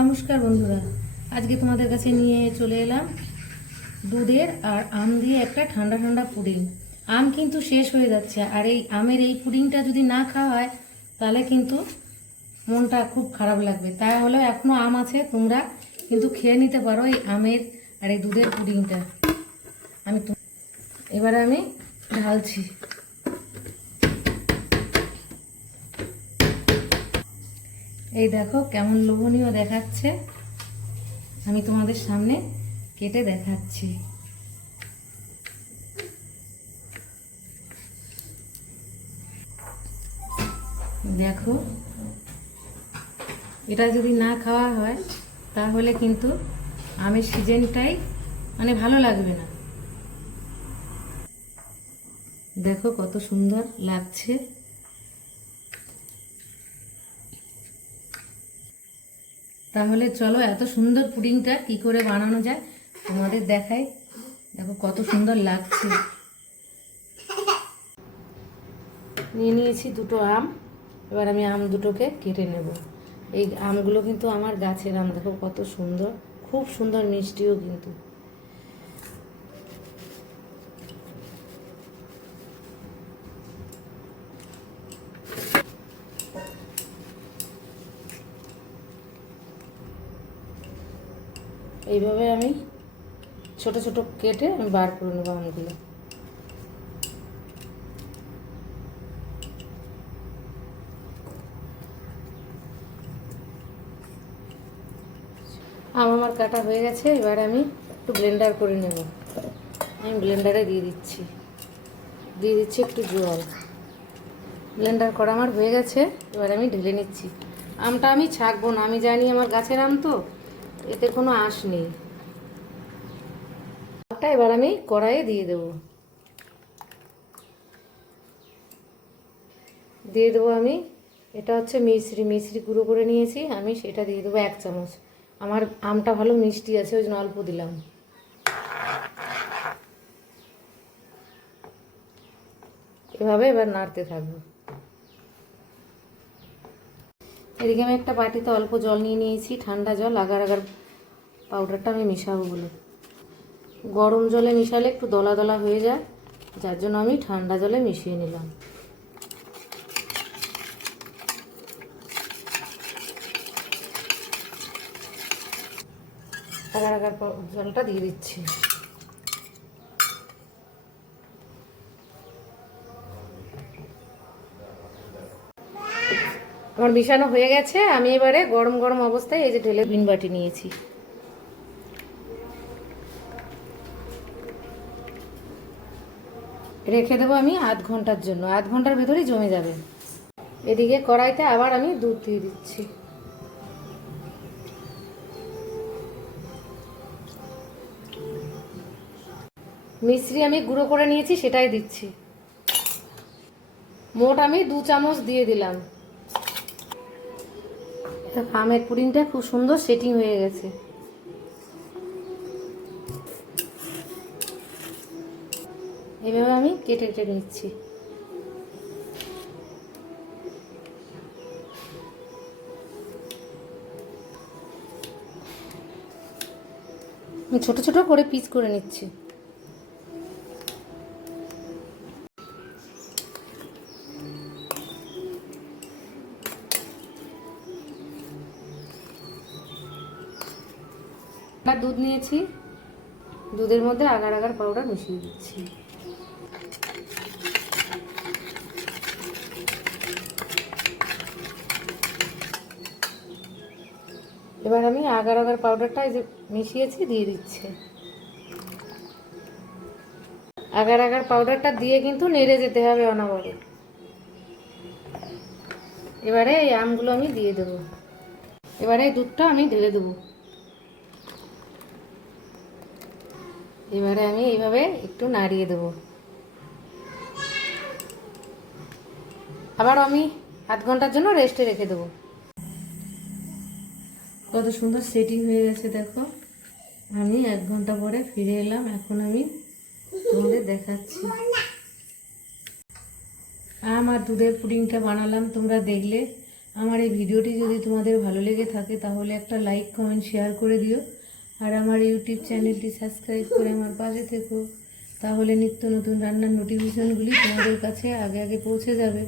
নমস্কার বন্ধুরা, আজকে তোমাদের কাছে নিয়ে চলে এলাম দুধের আর আম দিয়ে একটা ঠান্ডা ঠান্ডা পুডিং। আম কিন্তু শেষ হয়ে যাচ্ছে, আর এই আমের এই পুডিংটা যদি না খাওয়া হয় তাহলে কিন্তু মনটা খুব খারাপ লাগবে। তাই হলো এখনও আম আছে, তোমরা কিন্তু খেয়ে নিতে পারো এই আমের আর এই দুধের পুডিংটা। এবারে আমি ঢালছি। এই দেখো কেমন লোভনীয় দেখাচ্ছে, আমি তোমাদের সামনে কেটে দেখাচ্ছি। দেখো, এটা যদি না খাওয়া হয় তাহলে কিন্তু আমের সিজনটাই ভালো লাগবে না। দেখো কত সুন্দর লাগছে। তাহলে চলো এত সুন্দর পুডিংটা কি করে বানানো যায় তোমাদের দেখাই। দেখো কত সুন্দর লাগছে। নিয়ে নিয়েছি দুটো আম, এবার আমি আম দুটোকে কেটে নেব। এই আমগুলো কিন্তু আমার গাছের আম, দেখো কত সুন্দর, খুব সুন্দর মিষ্টিও কিন্তু। এইভাবে আমি ছোট ছোট কেটে আমি বার করে নেবো আমগুলো। আম আমার কাটা হয়ে গেছে, এবার আমি একটু ব্লেন্ডার করে নেব। আমি ব্লেন্ডারে দিয়ে দিচ্ছি একটু জল। ব্লেন্ডার করা আমার হয়ে গেছে, এবার আমি ঢেলে নিচ্ছি। আমটা আমি ছাকবো না, আমি জানি আমার গাছের আম তো, এতে কোনো আঁশ নেই। আমটা এবার আমি কড়াইয়ে দিয়ে দেবো। আমি, এটা হচ্ছে মিশ্রি গুঁড়ো করে নিয়েছি আমি, সেটা দিয়ে দেবো 1 চামচ। আমার আমটা ভালো মিষ্টি আছে, ওই জন্য অল্প দিলাম। এভাবে এবার নাড়তে থাকবো। এদিকে আমি একটা বাটিতে অল্প জল নিয়ে নিয়েছি, ঠান্ডা জল। আগার আগার পাউডারটা আমি মিশাবো বলে, গরম জলে মিশালে একটু দলা দলা হয়ে যায়, যার জন্য আমি ঠান্ডা জলে মিশিয়ে নিলাম। আগার আগার জলটা দিয়ে দিচ্ছি। আমার মিশানো হয়ে গেছে, আমি এবারে গরম গরম অবস্থায় এই যে ঢেলে বিন বাটি নিয়েছি, রেখে দেবো আমি আধ ঘন্টার জন্য। আধ ঘন্টার ভেতরেই জমে যাবে। এদিকে কড়াইতে আবার আমি দুধ দিয়ে দিচ্ছি। মিশ্রি আমি গুঁড়ো করে নিয়েছি, সেটাই দিচ্ছি। মোট আমি 2 চামচ দিয়ে দিলাম। আমের পুডিংটা খুব সুন্দর সেটিং হয়ে গেছে। এভাবে আমি কেটে কেটে নিচ্ছি। আমি ছোট ছোট করে পিস করে নিচ্ছি। দুধ নিয়েছি, দুধের মধ্যে আগার আগার পাউডার মিশিয়ে দিচ্ছি। এবার আমি আগার আগার পাউডারটা এই যে মিশিয়েছি দিয়ে দিচ্ছি। আগার আগার পাউডারটা দিয়ে কিন্তু নেড়ে যেতে হবে অনবরত। এবারে এই আমগুলো আমি দিয়ে দেবো। এবারে এই দুধটা আমি ঢেলে দেবো। এবারে আমি এইভাবে একটু নাড়িয়ে দেবো। আবার আমি আধ ঘন্টার জন্য রেস্টে রেখে দেবো। কত সুন্দর সেটিং হয়ে গেছে দেখো। আমি 1 ঘন্টা পরে ফিরে এলাম, এখন আমি তোমাদের দেখাচ্ছি। আম আর দুধের পুডিংটা বানালাম, তোমরা দেখলে। আমার এই ভিডিওটি যদি তোমাদের ভালো লেগে থাকে তাহলে একটা লাইক কমেন্ট শেয়ার করে দিও, আর আমার ইউটিউব চ্যানেলটি সাবস্ক্রাইব করে আমার পাশে থেকো, তাহলে নিত্য নতুন রান্নার নোটিফিকেশনগুলি তোমাদের কাছে আগে আগে পৌঁছে যাবে।